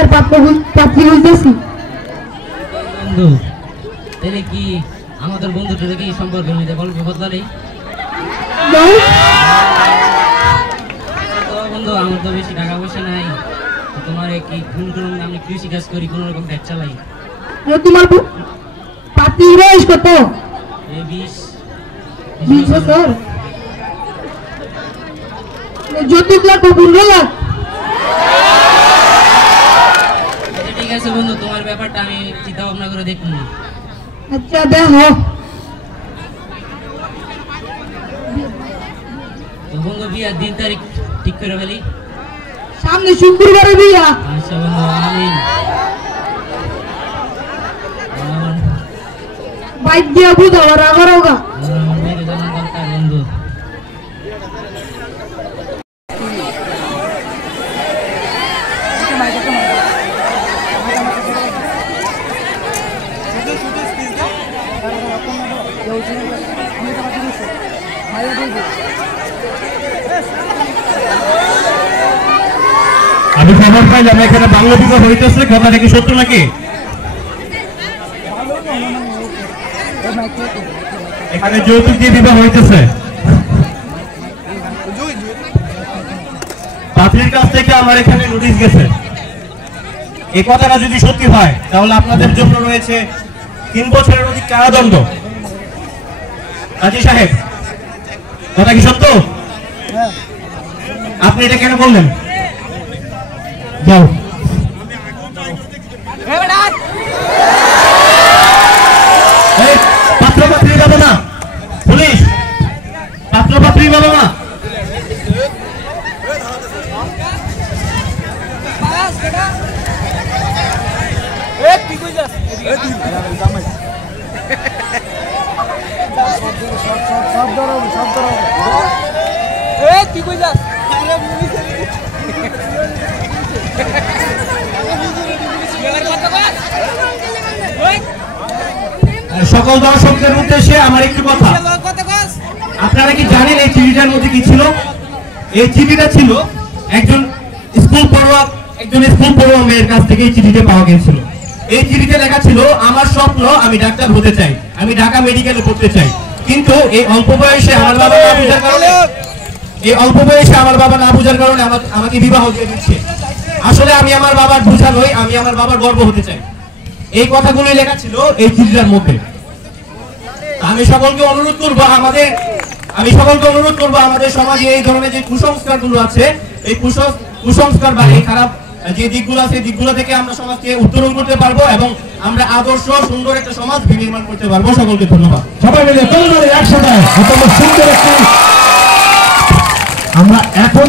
আর পাত্রী বুঝতেছি বন্ধু, তাহলে কি আমাদের বন্ধুটা কি সম্পর্ক নিতে গল্প বদলালি? বন্ধু, আমার তো বেশি টাকা পয়সা নাই, তোমার কি কোন কোন আমি কৃষি কাজ করি, কোন রকম ব্যাগ চালাই। তোমার পাত্রীর বয়স কত? 20 বছর। যৌতুক লাগবে 15 লাখ। ঠিক আছে বন্ধু, তোমার ব্যাপারটা আমি চিন্তা ভাবনা করে দেখুন। আচ্ছা দেখো তো বন্ধু, বিয়ার দিন তারিখ ঠিক করে ফেলি। সামনে শুক্রবারে বিয়া। আচ্ছা বন্ধু, আমিন। বাইক দিয়া বুঝাও রাগা বন্ধু, আমি খবর পাইলাম এখানে বাংলা বিবাহ হইতেছে, কথাটা কি সত্য নাকি? এখানে যৌতুক দিয়ে বিবাহ হইতেছে। পাত্রীর কাছ থেকে আমার এখানে নোটিশ গেছে। এই কথাটা যদি সত্যি হয় তাহলে আপনাদের জন্য রয়েছে 3 বছরের অধিক কারাদণ্ড। কাজী সাহেব, কথা কি সত্য? আপনি এটা কেন বললেন? যাও। পাত্র পাত্রী যাবো না, পুলিশ পাত্র পাত্রী যাবো না। সকল দর্শকদের উদ্দেশ্যে আমার একটি কথা, আপনারা কি জানেন এই চিঠিটার মধ্যে কি ছিল? এই চিঠিটা ছিল একজন স্কুল পড়ুয়া মেয়ের কাছ থেকে এই চিঠিটা পাওয়া গিয়েছিল। এই চিঠিতে লেখা ছিল, আমার স্বপ্ন আমি ডাক্তার হতে চাই, আমি ঢাকা মেডিকেলে পড়তে চাই, কিন্তু এই অল্প বয়সে আমার বাবা না বুঝার কারণে আমাকে বিবাহ দিয়ে দিচ্ছে। আসলে আমি আমার বাবার বোঝা নই, আমি আমার বাবার গর্ব হতে চাই। এই কথাগুলো লেখা ছিল এই চিঠিটার মধ্যে। আমি সকলকে অনুরোধ করবো আমাদের সমাজে এই ধরনের যে কুসংস্কার গুলো আছে, এই কুসংস্কার বা এই খারাপ যে দিকগুলো আছে, দিকগুলো থেকে আমরা সমাজকে উত্তরণ করতে পারবো এবং আমরা আদর্শ সুন্দর একটা সমাজ বিনির্মাণ করতে পারবো। সকলকে ধন্যবাদ। সবাই মিলে একসাথে আমরা এখন